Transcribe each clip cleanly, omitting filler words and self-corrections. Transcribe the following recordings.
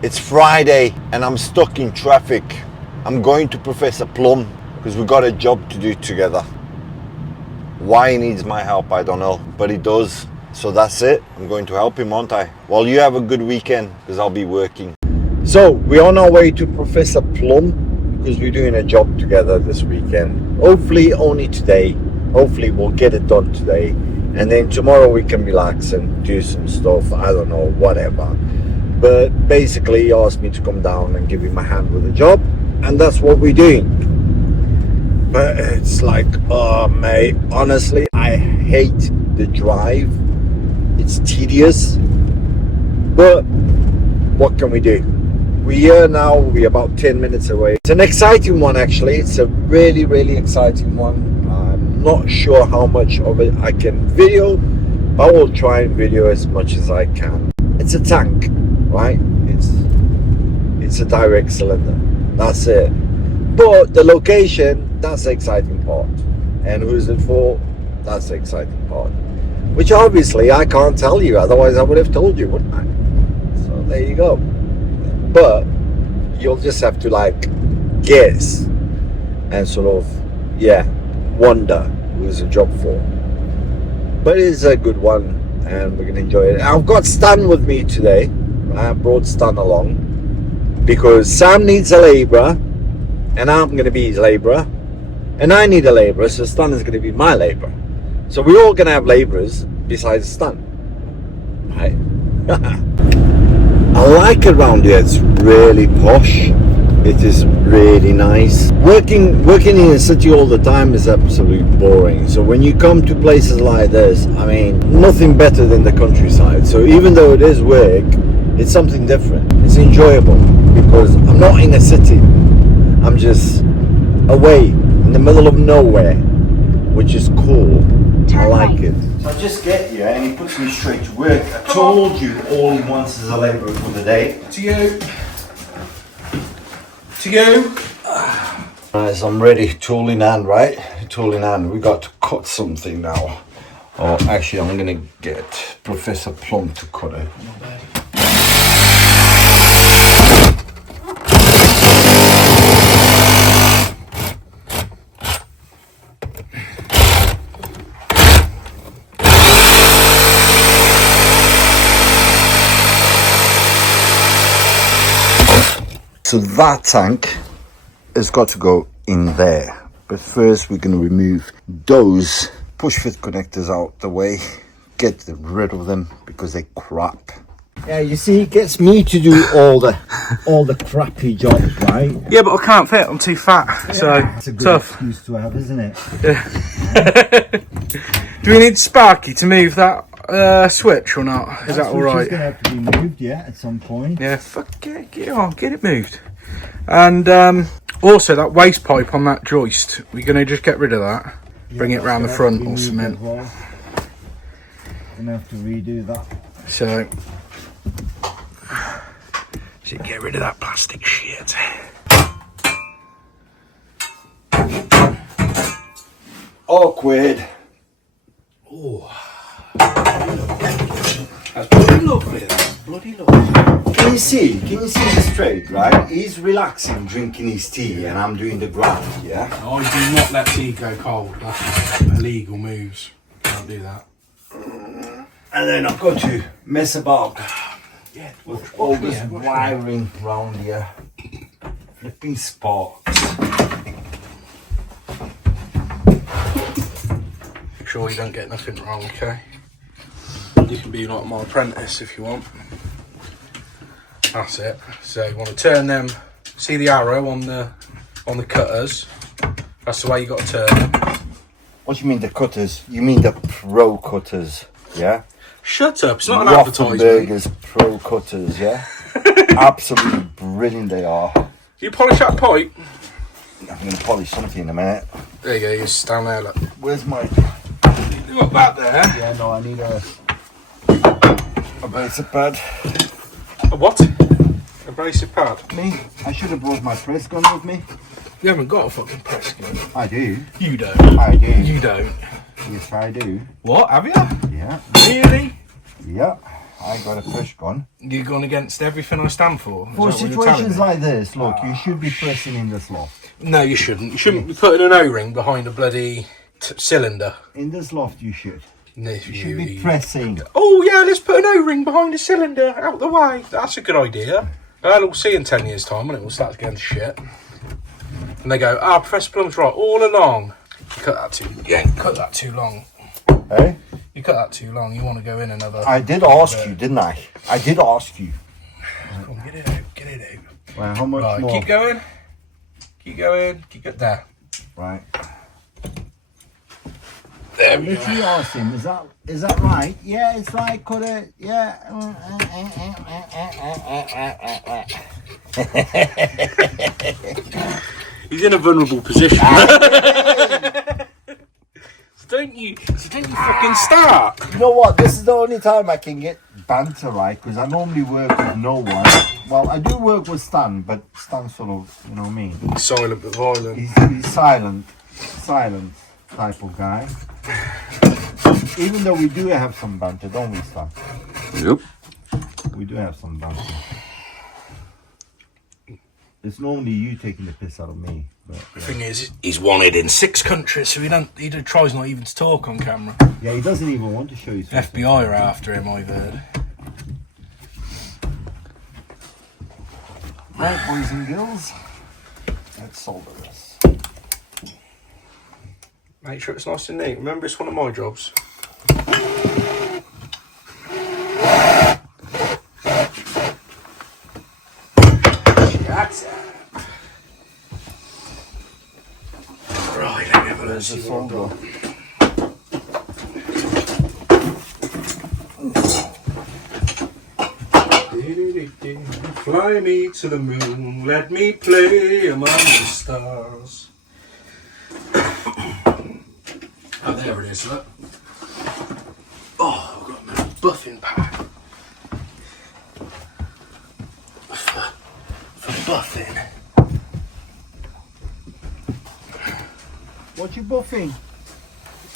It's Friday and I'm stuck in traffic. I'm going to Professor Plumb because we've got a job to do together. Why he needs my help, I don't know, but he does. So that's it. I'm going to help him, aren't I? Well, you have a good weekend because I'll be working. So we're on our way to Professor Plumb because we're doing a job together this weekend. Hopefully only today. Hopefully we'll get it done today. And then tomorrow we can relax and do some stuff. I don't know, whatever. But basically he asked me to come down and give him a hand with the job. And that's what we're doing. But it's like, oh mate, honestly, I hate the drive. It's tedious. But what can we do? We're here now, we're about 10 minutes away. It's an exciting one actually. It's a really, really exciting one. I'm not sure how much of it I can video, but I will try and video as much as I can. It's a tank, right? It's a direct cylinder. That's it. But the location, that's the exciting part. And who's it for? That's the exciting part. Which obviously I can't tell you, otherwise I would have told you, wouldn't I? So there you go. But you'll just have to like guess and sort of, yeah, wonder who's the job for. But it's a good one and we're gonna enjoy it. I've got Stan with me today. I brought Stan along because Sam needs a labourer and I'm gonna be his labourer, and I need a labourer, so Stan is gonna be my labourer. So we're all gonna have labourers besides Stan, right? I like it around here. It's really posh. It is really nice. Working in the city all the time is absolutely boring. So when you come to places like this, I mean, nothing better than the countryside. So even though it is work, it's something different. It's enjoyable because I'm not in a city. I'm just away in the middle of nowhere, which is cool. I like it. So I just get here and he puts me straight to work. I told you all he wants is a labourer for the day. To you. To you. Right, so I'm ready. Tool in hand, right? Tool in hand. We got to cut something now. Or actually, I'm gonna get Professor Plumb to cut it. So that tank has got to go in there. But first we're going to remove those push fit connectors out the way. Get rid of them because they're crap. Yeah, you see, it gets me to do all the crappy jobs, right? Yeah, but I can't fit. I'm too fat. Yeah, so it's a good tough excuse to have, isn't it? Yeah. Do we need Sparky to move that switch or not? Is that all right? It's going to have to be moved, yeah, at some point. Yeah, fuck it, get on, get it moved. And also that waste pipe on that joist, we're going to just get rid of that, bring it round the front or something. Well. Gonna have to redo that. So get rid of that plastic shit. Awkward. Oh, that's bloody lovely. That's bloody lovely. Can you see this straight, right? He's relaxing, drinking his tea, and I'm doing the grind, yeah? I do not let tea go cold. That's illegal moves. Can't do that. And then I've got to mess about Yeah, with all this wiring around here. Flipping sparks. Make sure you don't get nothing wrong, okay? You can be like my apprentice if you want. That's it. So you want to turn them. See the arrow on the cutters? That's the way you got to turn them. What do you mean the cutters? You mean the pro cutters, yeah? Shut up! It's not an advertisement. Burgers pro cutters, yeah? Absolutely brilliant they are. Do you polish that pipe? I'm going to polish something in a minute. There you go. You stand there. Look. Where's my? You got that there? Yeah, no, I need a abrasive pad. A what? Abrasive pad? Me? I should have brought my press gun with me. You haven't got a fucking press gun. I do. You don't. I do. You don't. Yes, I do. What? Have you? Yeah. Really? Yeah. I got a push gun. You've gone against everything I stand for. For situations like this, look, you should be pressing in the loft. No, you shouldn't. You shouldn't be putting an O-ring behind a bloody cylinder. In this loft, you should. No, You should be pressing. Oh yeah, let's put an O-ring behind a cylinder out the way. That's a good idea. And we'll see in 10 years' time when it will start to get into shit. And they go, Professor Plumb's right all along. You cut that too long. Hey? You cut that too long. You want to go in another. I did ask you, didn't I? I did ask you. Come on, get it out. Get it out. Right, how much Right, more? keep going. Keep going. Keep it there. Right. There we go. Literally asked him, is that right? Yeah, it's right, cut it. Yeah. He's in a vulnerable position. So don't you fucking start. You know what? This is the only time I can get banter right, because I normally work with no one. Well, I do work with Stan, but Stan's sort of, you know what I mean? Silent but violent. He's silent type of guy. Even though we do have some banter, don't we, Stan? Yep. We do have some banter. It's normally you taking the piss out of me. But, The thing is, he's wanted in 6 countries, so he tries not even to talk on camera. yeah, he doesn't even want to show you. FBI are after him, I've heard. Right, boys and girls. Let's solder this. Make sure it's nice and neat. Remember, it's one of my jobs. Right, let me have a look. There's a solder. Fly me to the moon, let me play among the stars. Oh, there it is, look. Oh, I've got my buffing pack. For buffing. What you buffing?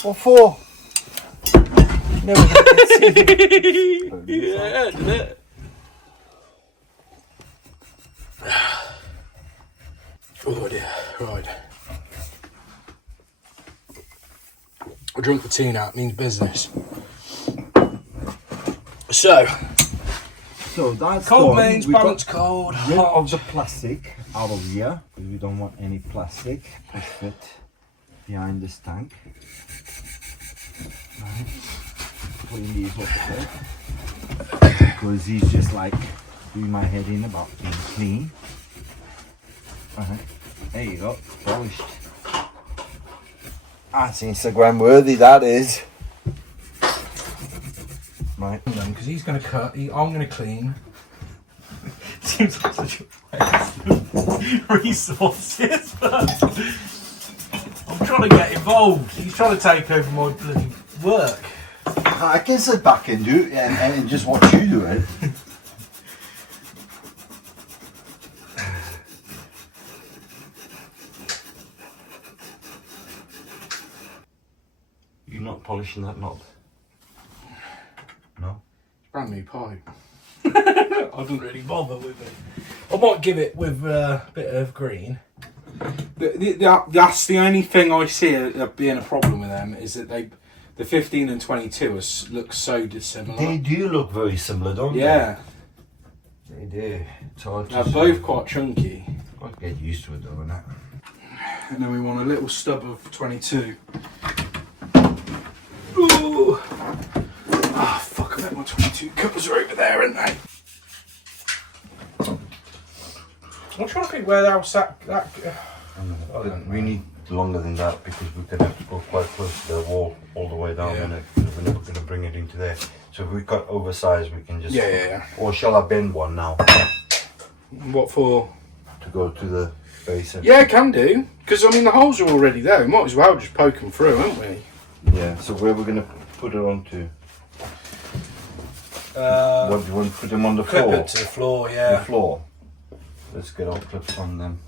What for? Never Yeah, did it? Oh dear, right. I drunk the tea now, it means business. So that's cold done. means We balance got cold, rid hot. of the plastic out of here, because we don't want any plastic to fit behind this tank. Right. Putting these up there, because he's just like doing my head in about being clean. Right. There you go, polished. That's Instagram worthy, that is. Right. Because he's going to cut, I'm going to clean. Seems like such a waste of resources, but I'm trying to get involved. He's trying to take over my bloody work. I can sit back and do it and just watch you do it. You're not polishing that knob? No? Brand new pipe. I didn't really bother with it. I might give it with a bit of green. That's the only thing I see being a problem with them, is that the 15 and 22 look so dissimilar. They do look very similar, don't Yeah, they? They do. It's hard to they're both quite chunky. Got to get used to it though, innit? And then we want a little stub of 22. Ooh. Ah, fuck, I bet my 22 cutters are over there, aren't they? I'm trying to think where else that We need longer than that, because we're going to have to go quite close to the wall all the way down, innit? We're never going to bring it into there. So if we cut oversized, we can just... Yeah. Or shall I bend one now? What for? To go to the base? Yeah, can do. Because, I mean, the holes are already there. We might as well just poke them through, haven't we? Yeah, so where we're going to put it onto? What, do you want to put them on the Clip floor? it to the floor, yeah. The floor. Let's get our clips on them.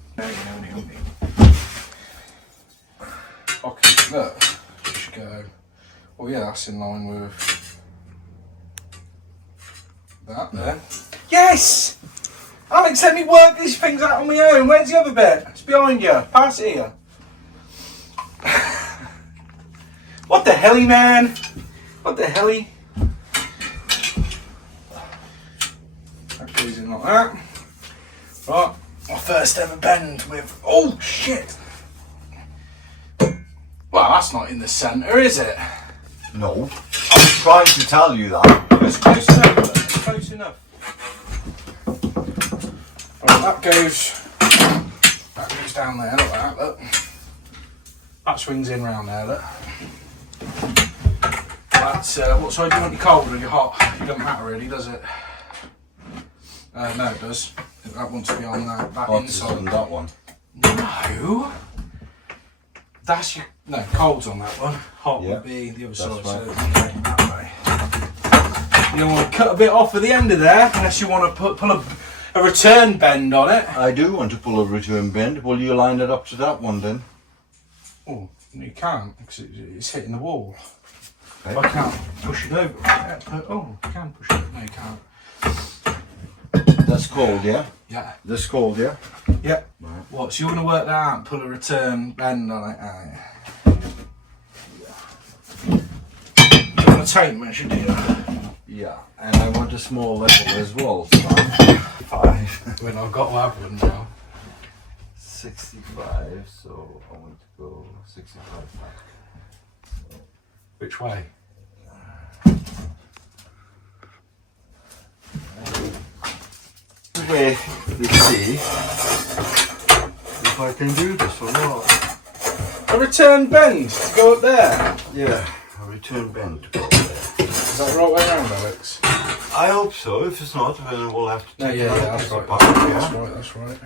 Okay, look. Just go. Oh yeah, that's in line with... That there. Yes! Alex, let me work these things out on my own. Where's the other bit? It's behind you. Pass it here. What the helly, man? What the helly? That goes in like that. Right, my first ever bend with... Oh, shit! Well, that's not in the centre, is it? No. I was trying to tell you that. It's close enough. It's close enough. Right, that goes down there, look at that, look. That swings in round there, look. That's, what side do you want your cold or your hot? It doesn't matter really, does it? No, it does. That wants to be on that inside. On that one. No. That's your... No, cold's on that one. Hot would be the other side. Right. So, okay, that way. You don't want to cut a bit off at the end of there, unless you want to pull a return bend on it. I do want to pull a return bend. Will you line it up to that one then? Oh, you can't, because it's hitting the wall. Okay. I can't push it over. Oh, you can push it over. No, you can't. That's cold, yeah? Yeah. That's cold, yeah? Yeah. Right. What, so you're going to work that out and pull a return bend on it? You're going to tape measure, do you? Yeah, and I want a small level as well. So 5. When I've got to have one now. 65, so I want to go 65 back. Which way? The way we see if I can do this or not. A return bend to go up there? Yeah, a return bend to go there. Is that the right way around, Alex? I hope so. If it's not, then we'll have to take another that's piece right. apart, That's right.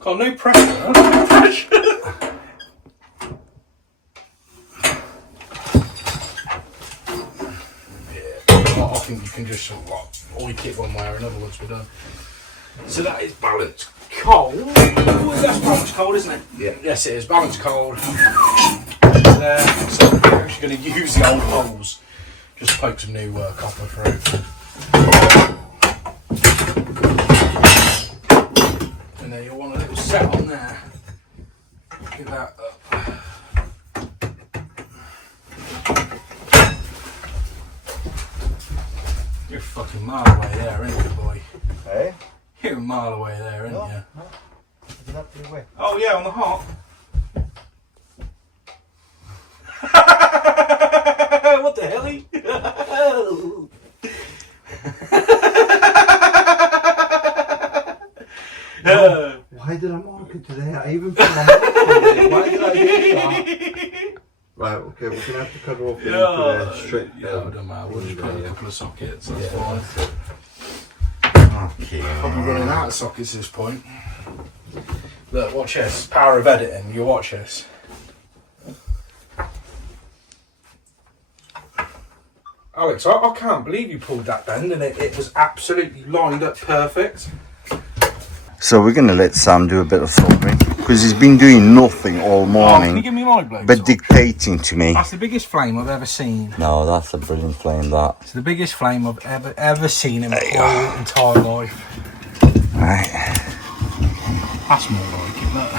God, no pressure. No pressure. I think you can just sort of oink it one way or another once we're done. So that is balanced cold. Ooh, that's balanced cold, isn't it? Yeah. Yes, it is. Balanced cold. There. So we're actually going to use the old holes. Just poke some new copper through. And then you'll want a little set on there. Get that up. You're a fucking mile away there, aren't you, boy? Hey? You're a mile away there, aren't you? No. Is that the way? Oh yeah, on the hot. What the hell? Why did I mark it today? I even put my mark on it. Why did I do that? Right, okay, we're going to have to cut off the straight. Yeah, it doesn't matter. We'll just put a couple of sockets. That's fine. Okay. Probably running out of sockets at this point. Look, watch this. Power of editing. You watch this. Alex, I can't believe you pulled that bend and it was absolutely lined up perfect. So we're going to let Sam do a bit of soldering because he's been doing nothing all morning Can you give me my bloke? but dictating to me. That's the biggest flame I've ever seen. No, that's a brilliant flame, that. It's the biggest flame I've ever seen in my whole entire life. Right. That's more like it, look.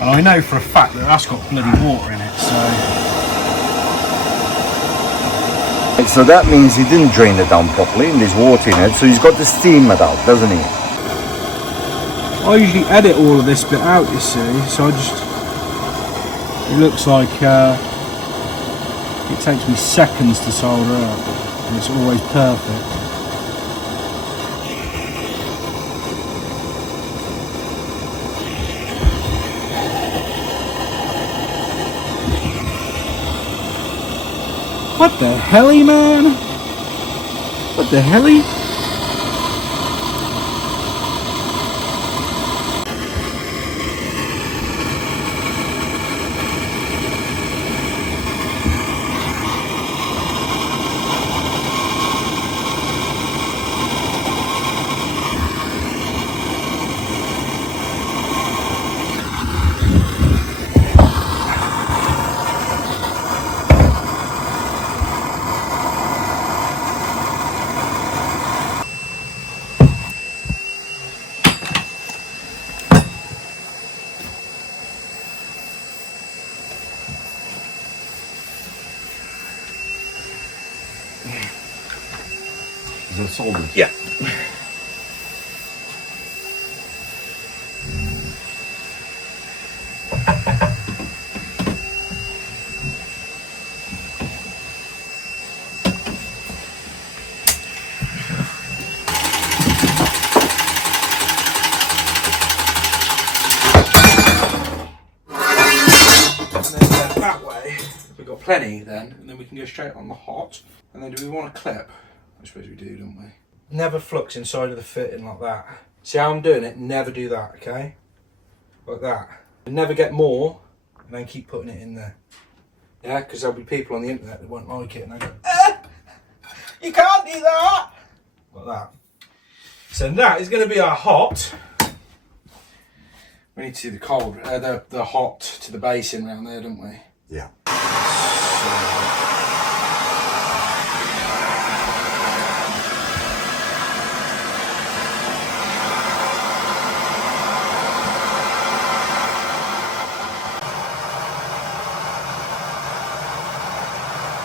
And I know for a fact that that's got bloody water in it, so... So that means he didn't drain it down properly and there's water in it, so he's got to steam it out, doesn't he? I usually edit all of this bit out, you see, so I just... It looks like it takes me seconds to solder up, and it's always perfect. What the helly, man? What the helly? Is that soldered? Yeah. We've got plenty then, and then we can go straight on the hot. And then do we want a clip? I suppose we do, don't we? Never flux inside of the fitting like that. See how I'm doing it? Never do that, okay? Like that. And never get more, and then keep putting it in there. Yeah, because there'll be people on the internet that won't like it, and I go, you can't do that! Like that. So that is going to be our hot. We need to see the cold, the hot to the basin around there, don't we? Yeah.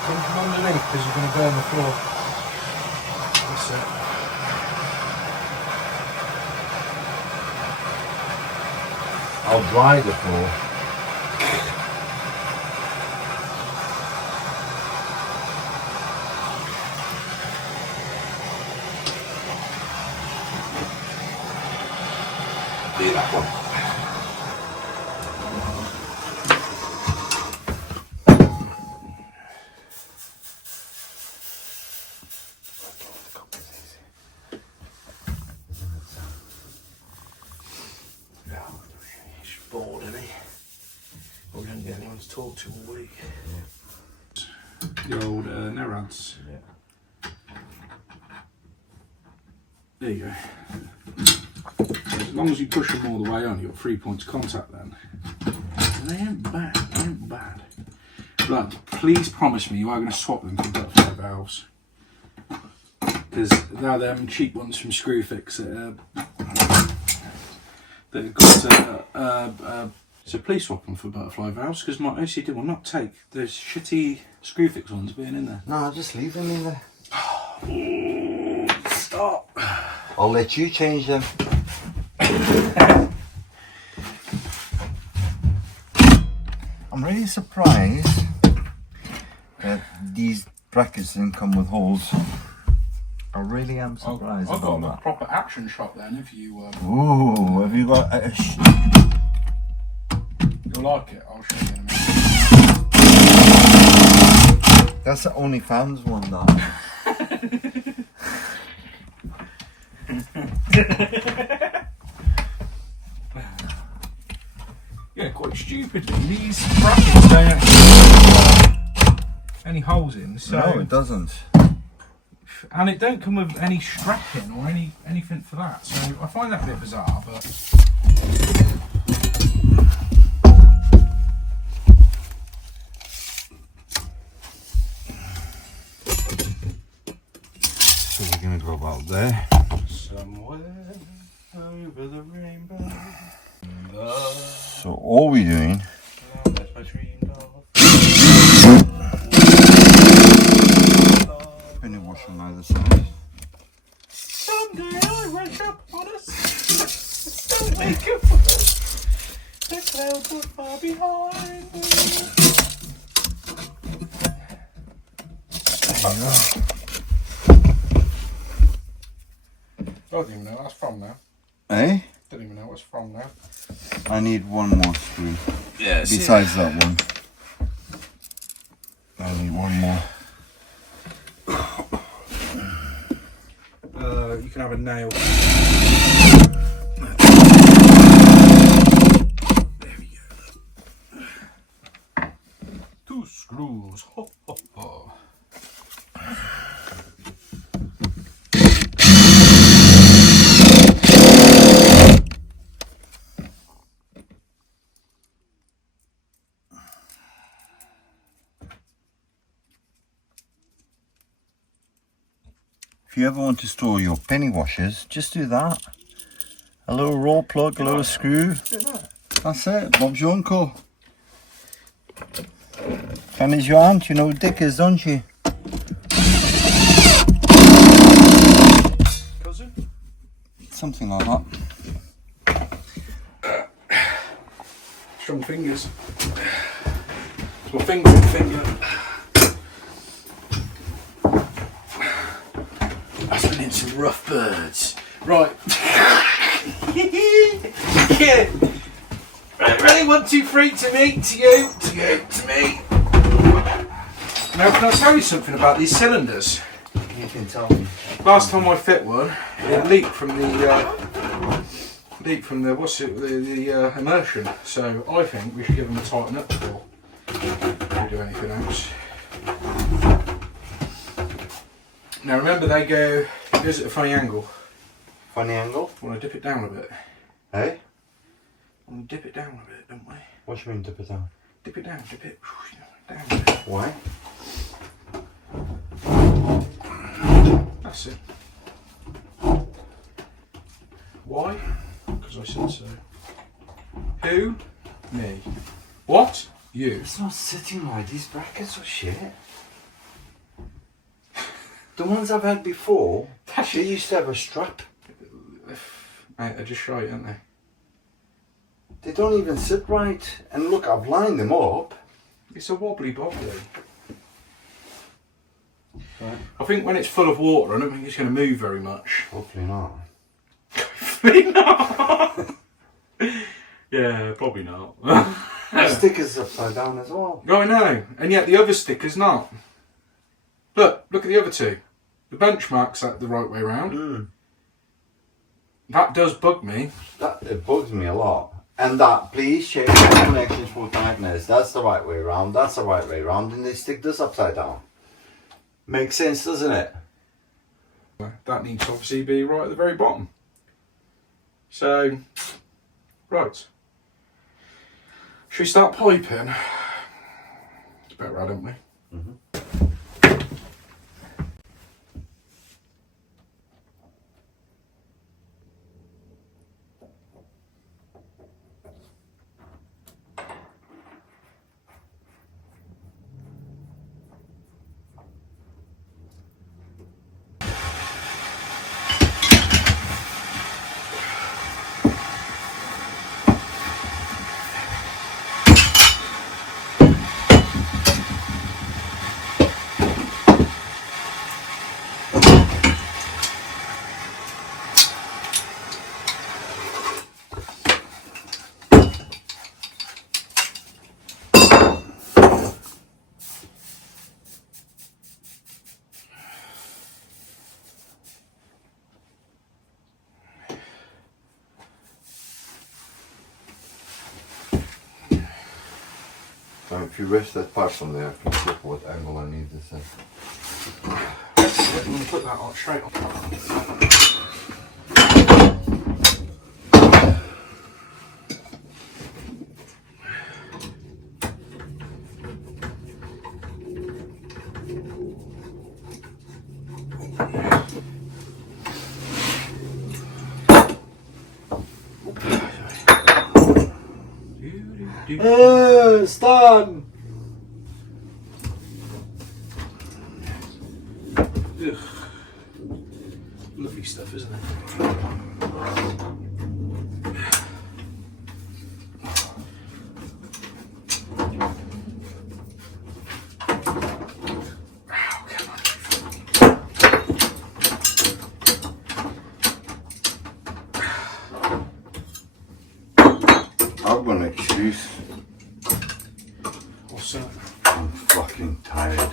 Come from underneath because you're going to burn the floor. That's it. I'll dry the floor. Do that one. He's bored, isn't he? Or we don't get anyone to talk to all week. Yeah. The old Nerans. Yeah. There you go. As long as you push them all the way on, you've got 3 points of contact then. They ain't bad, they ain't bad. But please promise me you are going to swap them for butterfly valves. Because they're them cheap ones from Screwfix that have got so please swap them for butterfly valves, because my OCD will not take those shitty Screwfix ones being in there. No, I'll just leave them in there. Stop. I'll let you change them. I'm really surprised that these brackets didn't come with holes. I really am surprised. I've got about a that. proper action shot then if you... Ooh, have you got a... You'll like it, I'll show you in a minute. That's the only fans one, that. Yeah, quite stupidly, these brackets don't actually have any holes in, so... No, it doesn't. And it don't come with any strapping or anything for that, so I find that a bit bizarre, but... So we're going to go about there. Somewhere over the rainbow. So all we're doing... That's my dream dog. Penny wash on either side. Someday I wake up on us. Don't wake up on us. The clouds are far behind me. There you go. I don't even know what that's from now. Eh? Don't even know what it's from now. I need one more screw. Yeah, besides that one. I need one more. You can have a nail. There we go. 2 screws. Ho, ho, ho. If you ever want to store your penny washers, just do that. A little roll plug, a little screw. That's it. Bob's your uncle. Penny's your aunt. You know who Dick is, don't you? something like that. Strong fingers. It's my finger. I've been in some rough birds. Right. Yeah. Ready? 1, 2, 3 to me, to you, to me. Now, can I tell you something about these cylinders? You can tell me. Last time I fit one, it leaked from the immersion. So I think we should give them a tighten up before we do anything else. Now remember, it goes at a funny angle. Funny angle? Want to dip it down a bit? Hey? Want to dip it down a bit, don't we? What do you mean dip it down? Dip it down, dip it down a bit. Why? That's it. Why? Because I said so. Who? Me. What? You. It's not sitting right. These brackets are shit. The ones I've had before, they used to have a strap. Mate, they're just shite, aren't they? They don't even sit right. And look, I've lined them up. It's a wobbly bobbly. Right. I think when it's full of water, I don't think it's going to move very much. Hopefully not. Hopefully not. Yeah, probably not. The sticker's upside down as well. Oh, I know. And yet the other sticker's not. Look at the other two. The benchmark's the right way round. Mm. That does bug me. It bugs me a lot. And that, please check the connections for tighteners. That's the right way round. That's the right way round. And they stick this upside down. Makes sense, doesn't it? That needs to obviously be right at the very bottom. So, right. Should we start piping? It's better, don't we? Mm-hmm. So if you rest that pipe from there, I can check what angle I need this in. I'm going to put that on straight on. It's done! Ugh. Lovely stuff, isn't it? I've got an excuse. What's that? I'm fucking tired.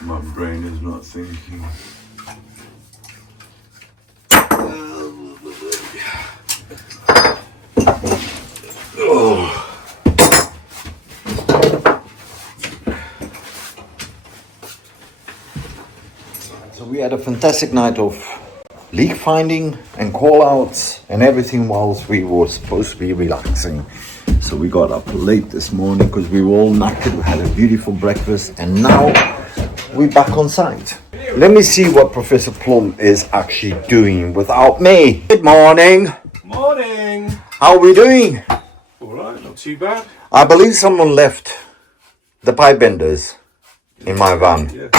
My brain is not thinking. Oh. So we had a fantastic night of leak finding and call outs and everything whilst we were supposed to be relaxing. So we got up late this morning because we were all knackered. We had a beautiful breakfast and now we're back on site. Let me see what Professor Plumb is actually doing without me. Good morning. Morning. How are we doing? Alright, not too bad. I believe someone left the pipe benders in my van. Yeah.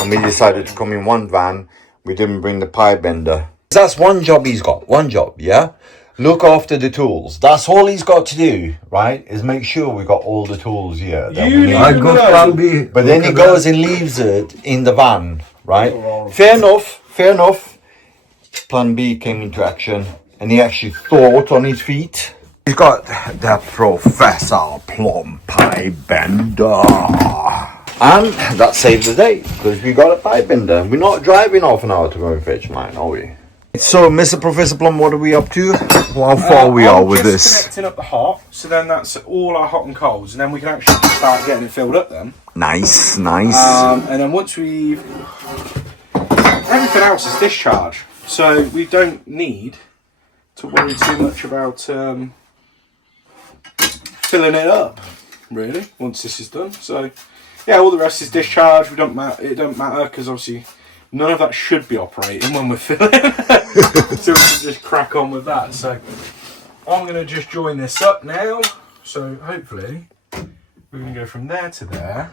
And we decided to come in one van. We didn't bring the pipe bender. That's one job he's got. One job, yeah? Look after the tools. That's all he's got to do, right? Is make sure we got all the tools here. That we need. I got plan B. But then he goes and leaves it in the van, right? Fair enough, fair enough. Plan B came into action and he actually thought on his feet. He's got the Professor Plumb pipe bender. And that saved the day because we got a pipe bender. We're not driving half an hour to go and fetch mine, are we? So, Mr. Professor Plumb, what are we up to? How far we are with this? Just connecting up the hot, so then that's all our hot and colds, and then we can actually start getting it filled up then. Nice, nice. And then once we've... Everything else is discharge, so we don't need to worry too much about filling it up, really, once this is done. So, yeah, all the rest is discharge. It don't matter, because obviously none of that should be operating when we're filling. So we can just crack on with that. So I'm going to just join this up now. So hopefully we're going to go from there to there.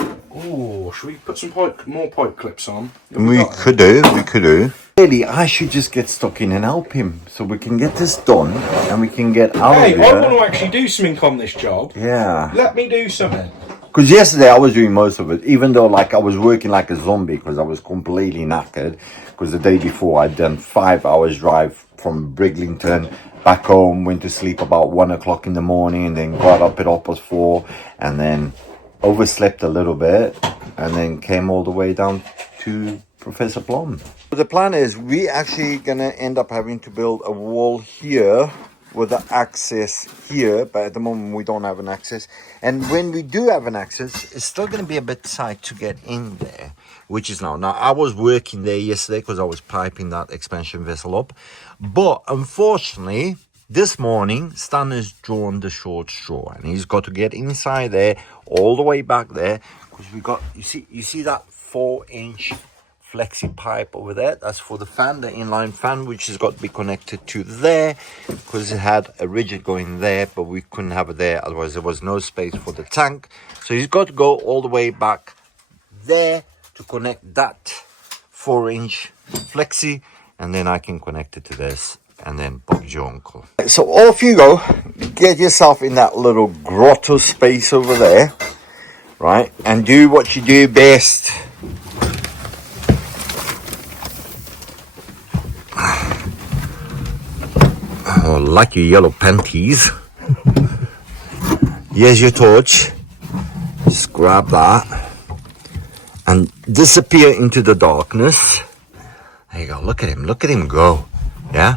Oh, should we put some more pipe clips on? We could do. Really, I should just get stuck in and help him so we can get this done and we can get out of here. Hey, I want to actually do something on this job. Yeah. Let me do something. Because yesterday I was doing most of it, even though like I was working like a zombie because I was completely knackered. Because the day before I'd done 5 hours drive from Briglington back home, went to sleep about 1 o'clock in the morning, and then got up at 4:30, and then overslept a little bit, and then came all the way down to Professor Plumb. The plan is we actually gonna end up having to build a wall here with the access here, but at the moment we don't have an access. And when we do have an access, it's still going to be a bit tight to get in there, which is now. Now, I was working there yesterday because I was piping that expansion vessel up. But unfortunately, this morning, Stan has drawn the short straw and he's got to get inside there, all the way back there, because we got, you see that 4-inch flexi pipe over there. That's for the fan, the inline fan, which has got to be connected to there because it had a rigid going there, but we couldn't have it there, otherwise there was no space for the tank. So he's got to go all the way back there to connect that 4-inch flexi, and then I can connect it to this, and then Bob's your uncle. So off you go, get yourself in that little grotto space over there, right, and do what you do best. Oh, like your yellow panties. Here's your torch. Just grab that and disappear into the darkness. There you go. Look at him go. Yeah,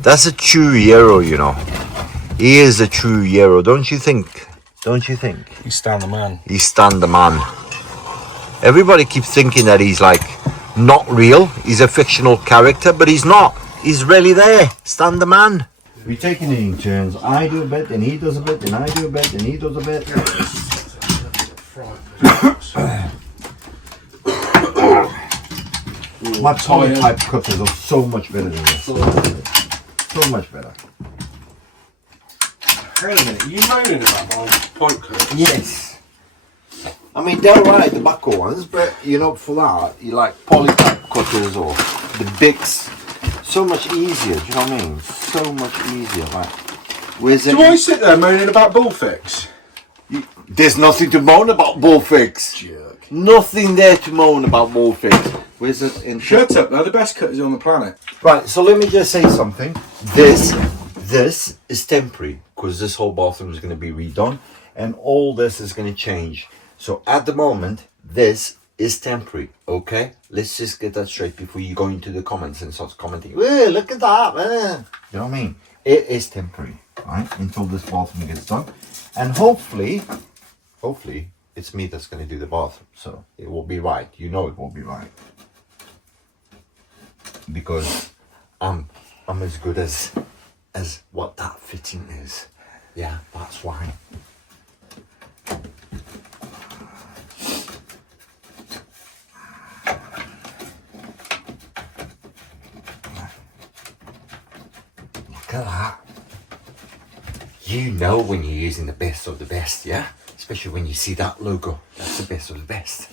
that's a true hero, you know. He is a true hero, don't you think? He's Stan the man. He's Stan the man. Everybody keeps thinking that he's like not real. He's a fictional character, but he's not. He's really there. Stan the man. We're taking it in turns. I do a bit, then he does a bit, then I do a bit, then he does a bit. My poly pipe cutters are so much better than this. So much better. Hang on a minute, are you moaning about my pipe clips? Yes. I mean, they're right, the buckle ones, but you know, for that, you like poly pipe cutters or the Bics. So much easier, do you know what I mean? So much easier. Like, where's it? Do I sit there moaning about Bullfix? There's nothing to moan about Bullfix. Jerk. Nothing there to moan about Bullfix. Where's it? Shut up, they're the best cutters on the planet. Right, so let me just say something. This is temporary because this whole bathroom is going to be redone and all this is going to change. So at the moment, this is temporary, okay? Let's just get that straight before you go into the comments and start commenting. Hey, look at that, man. You know what I mean? It is temporary, right? Until this bathroom gets done. And hopefully, it's me that's going to do the bathroom. So it will be right. You know it will be right. Because I'm as good as what that fitting is. Yeah, that's why. Look at that. You know when you're using the best of the best, yeah? Especially when you see that logo. That's the best of the best.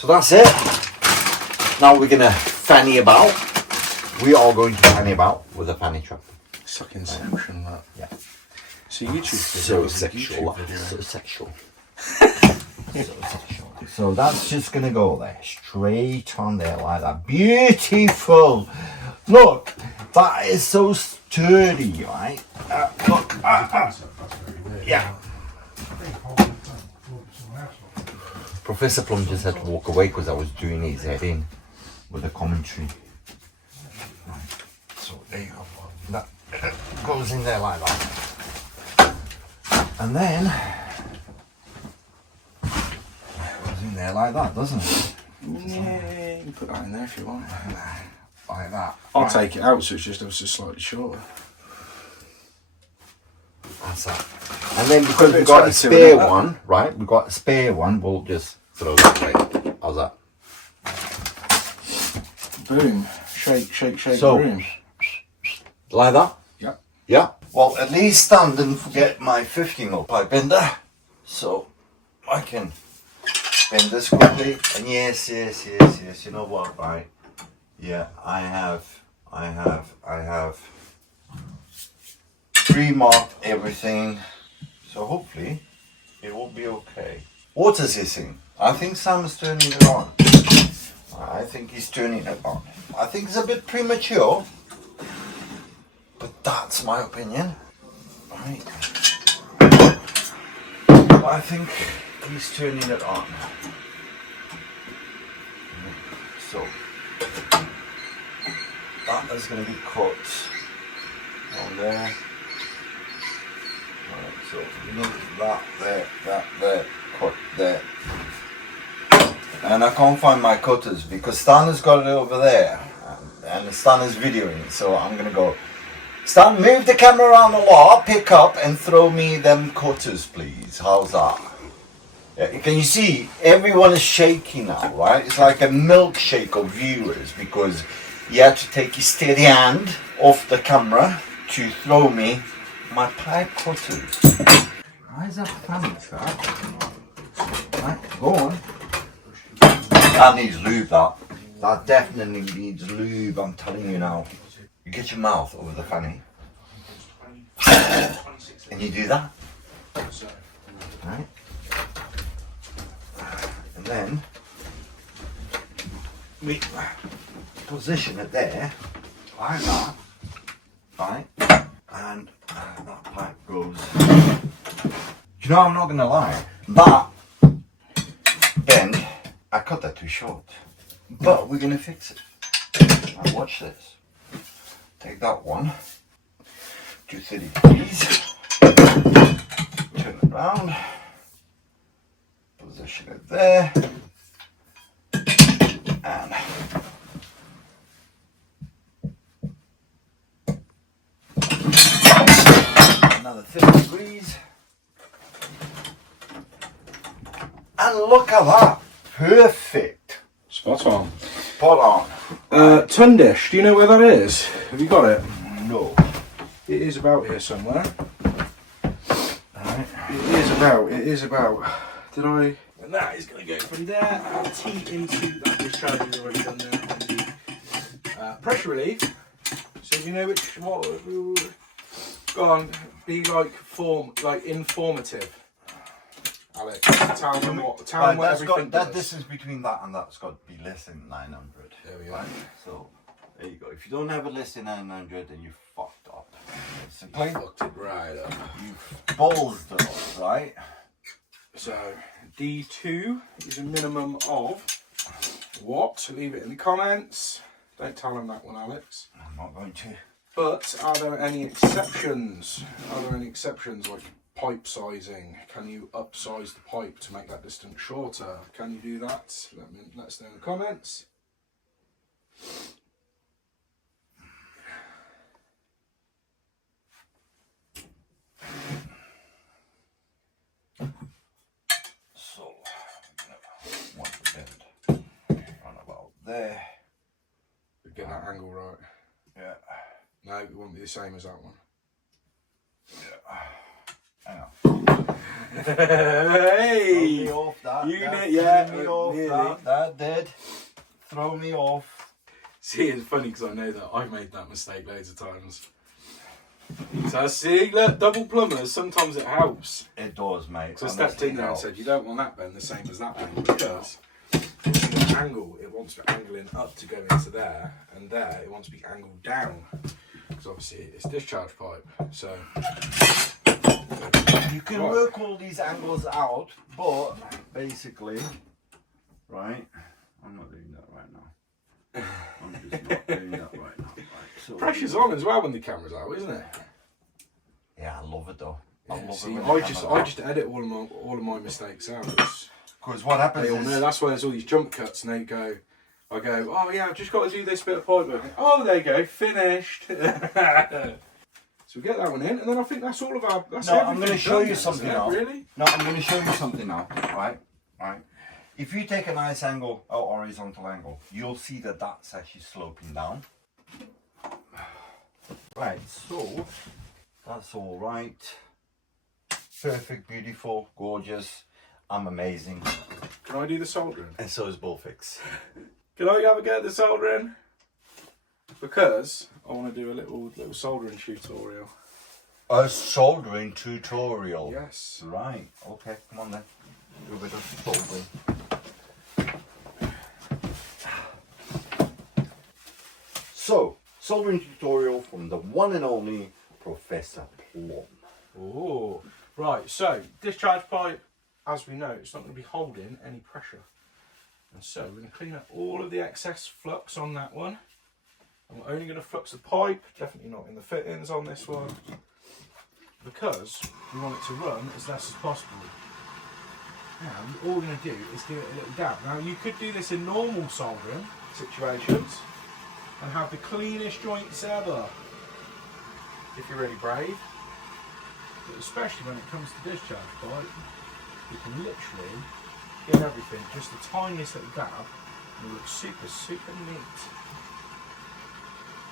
So that's it. Now we're gonna fanny about. We are going to fanny about with a fanny trap. It's like Inception, that. Yeah. So YouTube So video. sexual. So sexual. So sexual. So that's just gonna go there, straight on there like that. Beautiful. Look, that is so sturdy, right? Look. Yeah. Professor Plumb just had to walk away because I was doing his head in with the commentary. So there you go. That goes in there like that. And then goes in there like that, doesn't it? Yeah, you can put that in there if you want. Like that. I'll take it out so it's just slightly shorter. That's that. And then because we've got a spare one, right? We've got a spare one, we'll just throw that away. How's that? Boom. Shake, shake, shake, So, boom. Like that? Yep. Yeah. Well, at least Stan didn't forget my 50mm pipe bender. So, I can bend this quickly. And yes, you know what, right? Yeah, I have pre-marked everything. So hopefully, it will be okay. Water's hissing. I think Sam's turning it on. I think he's turning it on. I think it's a bit premature, but that's my opinion. Right. But I think he's turning it on. So that is going to be cut on there. Right, so you need that there, cut there. And I can't find my cutters because Stan has got it over there and Stan is videoing, so I'm gonna go, Stan, move the camera around a lot, pick up and throw me them cutters please. How's that? Yeah, can you see everyone is shaking now, right? It's like a milkshake of viewers because you had to take your steady hand off the camera to throw me my pipe cutters. Why is that funny, sir? Right, go on. That needs lube, that. That definitely needs lube, I'm telling you now. You get your mouth over the fanny. And you do that. Right? And then we position it there, like that. Right? And that pipe goes. Do you know, I'm not going to lie. That bend, I cut that too short. But we're going to fix it. Now watch this. Take that one. Do 30 degrees. Turn it around. Position it there. And another 30 degrees. And look at that. Perfect. Spot on. Spot on. Tundish, do you know where that is? Have you got it? No. It is about here somewhere. Alright. It is about. Did I? And that is going to go from there. T into that discharge is already done there on the pressure relief. So you know what? Go on, be like informative. Alex, tell them what everything does. That distance between that and that's got to be less than 900. There we go. Right? So, there you go. If you don't have it less than 900, then you fucked up. Basically. Fucked it right up. You've balls it up, right? So, D2 is a minimum of what? Leave it in the comments. Don't tell them that one, Alex. I'm not going to. But are there any exceptions? Are there any exceptions like pipe sizing? Can you upsize the pipe to make that distance shorter? Can you do that? Let us know in the comments. So, want to bend around about there. Get that angle right. Yeah. No, it won't be the same as that one. Yeah. Hang on. Hey! Throw me off that. You that did, yeah. threw me off Nearly. that did. Throw me off. See, it's funny because I know that I've made that mistake loads of times. So see, look, double plumbers, sometimes it helps. It does, mate. So I stepped in there and said, you don't want that bend the same as that bend, because the angle, it wants to be angling up to go into there, and there it wants to be angled down. Because obviously it's discharge pipe, so... You can work all these angles out, but basically, right, I'm not doing that right now. I'm just not doing that right now. Right, so Pressure's on as well when the camera's out, isn't it? yeah, I love it though. I love See, it. when I just edit all of my mistakes out. because what happens They all know, that's why there's all these jump cuts, and I go, oh yeah, I've just got to do this bit of pipe work. Oh, there you go, finished. So we get that one in, and then I think that's all of our. That's no, I'm going to everything show done you now, something isn't it? now. Really? No, I'm going to show you something now. Right. If you take a nice angle, a horizontal angle, you'll see that that's actually sloping down. Right. So that's all right. Perfect, beautiful, gorgeous. I'm amazing. Can I do the soldering? And so is Bullfix. Can I have a go at the soldering? Because I want to do a little soldering tutorial. A soldering tutorial. Yes. Right. Okay. Come on then. Do a bit of soldering. So, soldering tutorial from the one and only Professor Plumb. Oh, right. So discharge pipe, as we know, it's not going to be holding any pressure, and so we're going to clean up all of the excess flux on that one. And we're only going to flux the pipe, definitely not in the fittings on this one, because we want it to run as less as possible. Now, all we're going to do is give it a little dab. Now, you could do this in normal soldering situations and have the cleanest joints ever, if you're really brave. But especially when it comes to discharge pipe, you can literally get everything, just the tiniest little dab, and it looks super, super neat.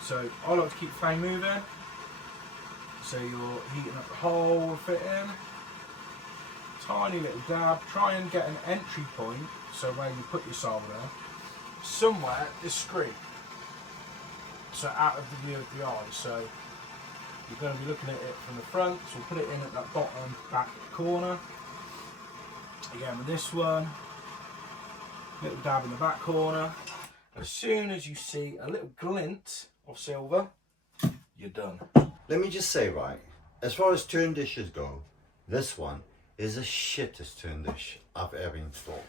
So I like to keep flame moving, so you're heating up the whole fitting. Tiny little dab, try and get an entry point, so where you put your solder somewhere discreet, so out of the view of the eye. So you're going to be looking at it from the front, so we'll put it in at that bottom back corner. Again with this one, little dab in the back corner. As soon as you see a little glint of silver, you're done. Let me just say, right, as far as turn dishes go, this one is the shittest turn dish I've ever installed.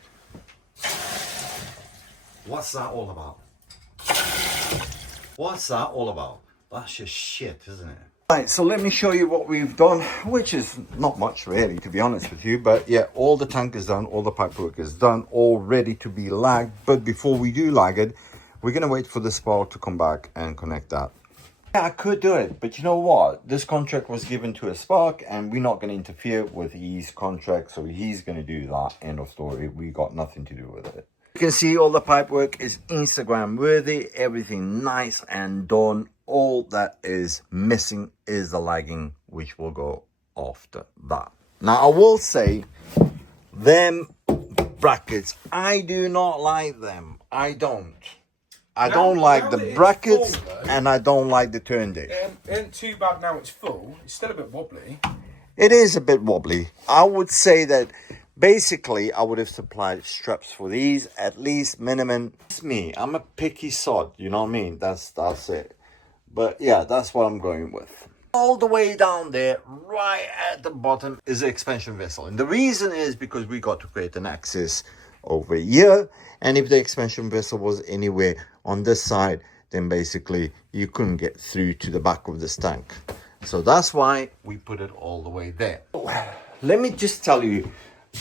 What's that all about? What's that all about? That's just shit, isn't it? Right, so let me show you what we've done, which is not much really, to be honest with you. But yeah, all the tank is done, all the pipework is done, all ready to be lagged. But before we do lag it, we're going to wait for the spark to come back and connect that. Yeah, I could do it, but you know what? This contract was given to a Spark, and we're not going to interfere with his contract, so he's going to do that. End of story. We got nothing to do with it. You can see all the pipework is Instagram worthy, everything nice and done. All that is missing is the lagging, which will go after that. Now, I will say, them brackets, I do not like them. I don't like the brackets, full, and I don't like the turn dish. It ain't too bad now it's full. It's still a bit wobbly. It is a bit wobbly. I would say that basically I would have supplied straps for these, at least minimum. It's me. I'm a picky sod, you know what I mean? That's it. But yeah, that's what I'm going with. All the way down there, right at the bottom, is the expansion vessel. And the reason is because we got to create an axis over here. And if the expansion vessel was anywhere on this side, then basically you couldn't get through to the back of this tank. So that's why we put it all the way there. Let me just tell you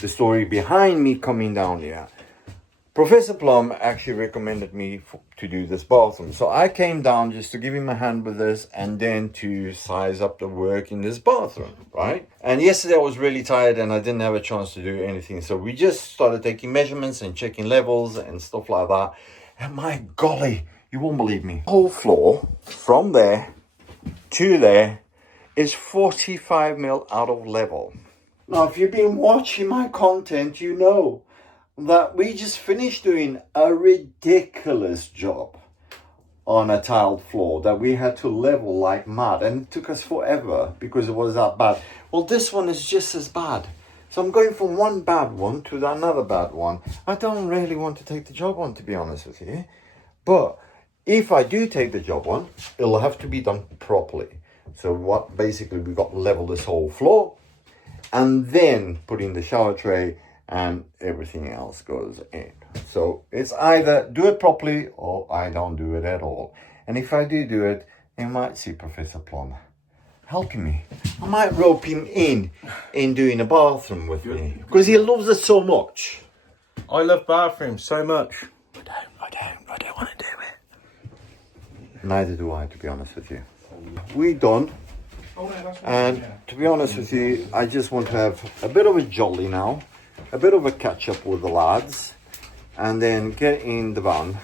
the story behind me coming down here. Professor Plumb actually recommended me to do this bathroom. So I came down just to give him a hand with this and then to size up the work in this bathroom, right? And yesterday I was really tired and I didn't have a chance to do anything. So we just started taking measurements and checking levels and stuff like that. And my golly, you won't believe me. The whole floor from there to there is 45 mil out of level. Now, if you've been watching my content, you know that we just finished doing a ridiculous job on a tiled floor that we had to level like mad, and it took us forever because it was that bad. Well, this one is just as bad. So I'm going from one bad one to another bad one. I don't really want to take the job on, to be honest with you. But if I do take the job on, it'll have to be done properly. So what basically we've got to level this whole floor and then put in the shower tray and everything else goes in. So it's either do it properly or I don't do it at all. And if I do it, you might see Professor Plumb helping me. I might rope him in doing a bathroom with me because he loves it so much. I love bathrooms so much. I don't want to do it. Neither do I, to be honest with you. We're done. And to be honest with you, I just want to have a bit of a jolly now, a bit of a catch up with the lads, and then get in the van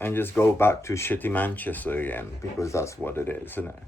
and just go back to shitty Manchester again, because that's what it is, isn't it?